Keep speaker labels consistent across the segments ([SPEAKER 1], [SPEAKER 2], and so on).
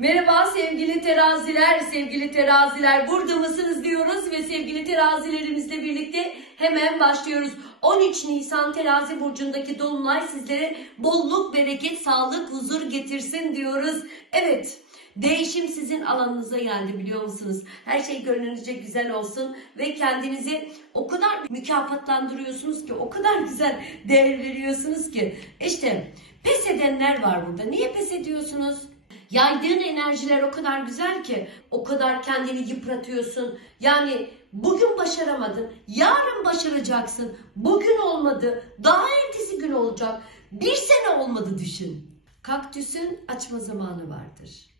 [SPEAKER 1] Merhaba sevgili teraziler, sevgili teraziler. Burada mısınız diyoruz ve sevgili terazilerimizle birlikte hemen başlıyoruz. 13 Nisan terazi burcundaki dolunay sizlere bolluk, bereket, sağlık, huzur getirsin diyoruz. Evet. Değişim sizin alanınıza geldi biliyor musunuz? Her şey gönlünüzce güzel olsun ve kendinizi o kadar mükafatlandırıyorsunuz ki, o kadar güzel değer veriyorsunuz ki. İşte pes edenler var burada. Niye pes ediyorsunuz? Yaydığın enerjiler o kadar güzel ki, o kadar kendini yıpratıyorsun. Yani bugün başaramadın, yarın başaracaksın. Bugün olmadı, daha ertesi gün olacak. Bir sene olmadı düşün. Kaktüsün açma zamanı vardır.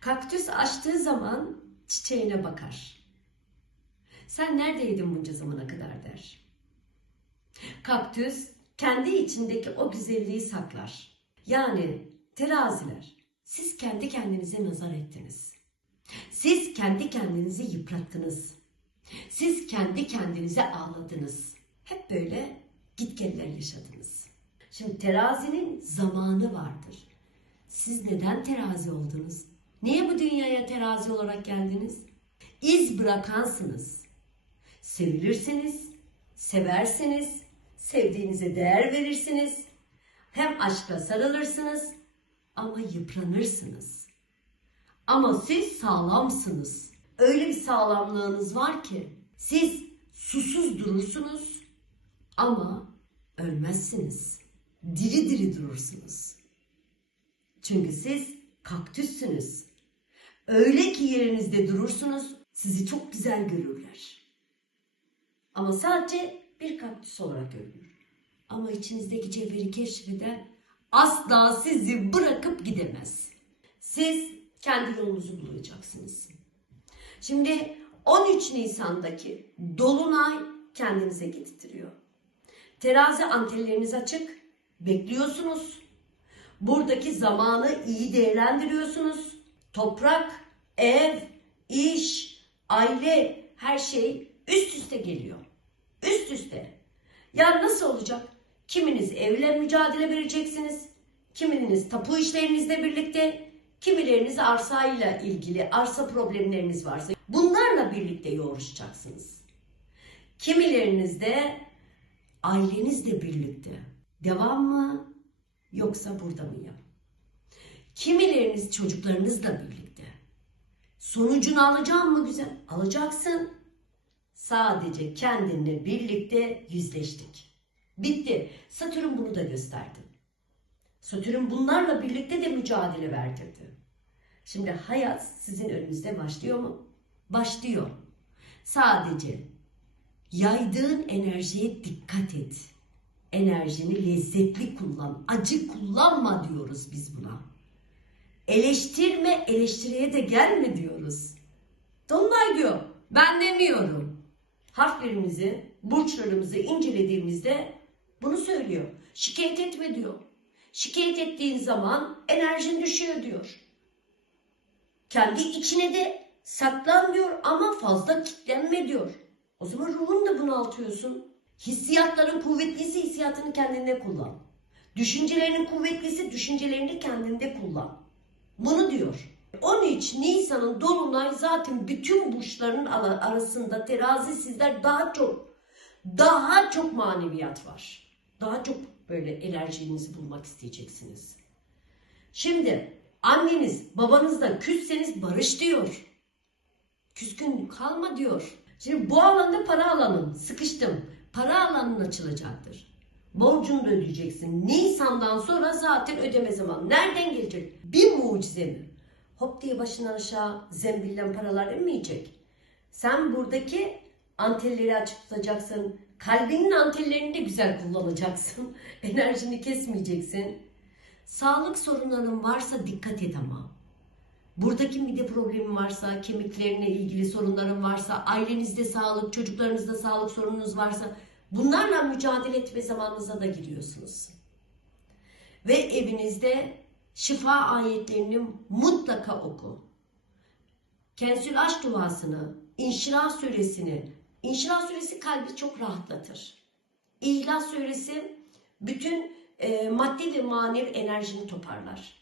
[SPEAKER 1] Kaktüs açtığı zaman çiçeğine bakar. Sen neredeydin bunca zamana kadar der. Kaktüs kendi içindeki o güzelliği saklar. Yani teraziler siz kendi kendinize nazar ettiniz. Siz kendi kendinizi yıprattınız. Siz kendi kendinize ağladınız. Hep böyle gitgeller yaşadınız. Şimdi terazinin zamanı vardır. Siz neden terazi oldunuz? Niye bu dünyaya terazi olarak geldiniz? İz bırakansınız. Sevilirsiniz, seversiniz, sevdiğinize değer verirsiniz. Hem aşka sarılırsınız ama yıpranırsınız. Ama siz sağlamsınız. Öyle bir sağlamlığınız var ki siz susuz durursunuz ama ölmezsiniz. Diri diri durursunuz. Çünkü siz kaktüssünüz. Öyle ki yerinizde durursunuz, sizi çok güzel görürler. Ama sadece bir kaktüs olarak görünür. Ama içinizdeki cevheri keşfeden asla sizi bırakıp gidemez. Siz kendi yolunuzu bulacaksınız. Şimdi 13 Nisan'daki Dolunay kendinize getirtiyor. Terazi antelleriniz açık, bekliyorsunuz. Buradaki zamanı iyi değerlendiriyorsunuz. Toprak, ev, iş, aile her şey üst üste geliyor. Üst üste. Ya nasıl olacak? Kiminiz evle mücadele vereceksiniz. Kiminiz tapu işlerinizle birlikte. Kimileriniz arsayla ilgili arsa problemleriniz varsa bunlarla birlikte yoğruşacaksınız. Kimileriniz de ailenizle birlikte. Devam mı yoksa burada mı ya? Kimileriniz çocuklarınızla birlikte. Sonucunu alacağım mı güzel? Alacaksın. Sadece kendinle birlikte yüzleştik. Bitti. Satürn bunu da gösterdi. Satürn bunlarla birlikte de mücadele verdirdi. Şimdi hayat sizin önünüzde başlıyor mu? Başlıyor. Sadece yaydığın enerjiye dikkat et. Enerjini lezzetli kullan, acı kullanma diyoruz biz buna. Eleştirme, eleştiriye de gelme diyoruz. Dolunay diyor, ben demiyorum. Harflerimizi, burçlarımızı incelediğimizde bunu söylüyor. Şikayet etme diyor. Şikayet ettiğin zaman enerjin düşüyor diyor. Kendi içine de saklan diyor ama fazla kitlenme diyor. O zaman ruhunu da bunaltıyorsun. Hissiyatların kuvvetliyse hissiyatını kendinde kullan. Düşüncelerinin kuvvetliyse düşüncelerini kendinde kullan. Bunu diyor. 13 Nisan'ın Dolunay zaten bütün burçların arasında terazi sizler daha çok daha çok maneviyat var. Daha çok böyle enerjinizi bulmak isteyeceksiniz. Şimdi anneniz babanızla küsseniz barış diyor. Küskün kalma diyor. Şimdi bu alanda para alanın sıkıştım. Para alanın açılacaktır. Borcunu da ödeyeceksin. Nisan'dan sonra zaten ödeme zamanı. Nereden gelecek? Bir mucize mi? Hop diye başından aşağı zembillen paralar inmeyecek. Sen buradaki antelleri açık tutacaksın. Kalbinin antellerini de güzel kullanacaksın. Enerjini kesmeyeceksin. Sağlık sorunların varsa dikkat et ama. Buradaki mide problemi varsa, kemiklerine ilgili sorunların varsa, ailenizde sağlık, çocuklarınızda sağlık sorununuz varsa bunlarla mücadele etme zamanınıza da giriyorsunuz. Ve evinizde şifa ayetlerini mutlaka oku. Kensül aşk duasını, İnşirah suresini, İnşirah suresi kalbi çok rahatlatır. İhlas suresi bütün e, maddi ve manevi enerjini toparlar.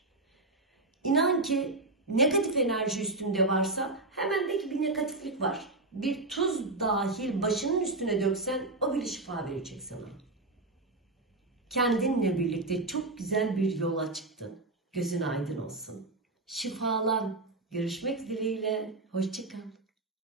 [SPEAKER 1] İnan ki negatif enerji üstünde varsa hemen de ki bir negatiflik var. Bir tuz dahil başının üstüne döksen o bile şifa verecek sana. Kendinle birlikte çok güzel bir yola çıktın. Gözün aydın olsun. Şifalan. Görüşmek dileğiyle. Hoşçakal.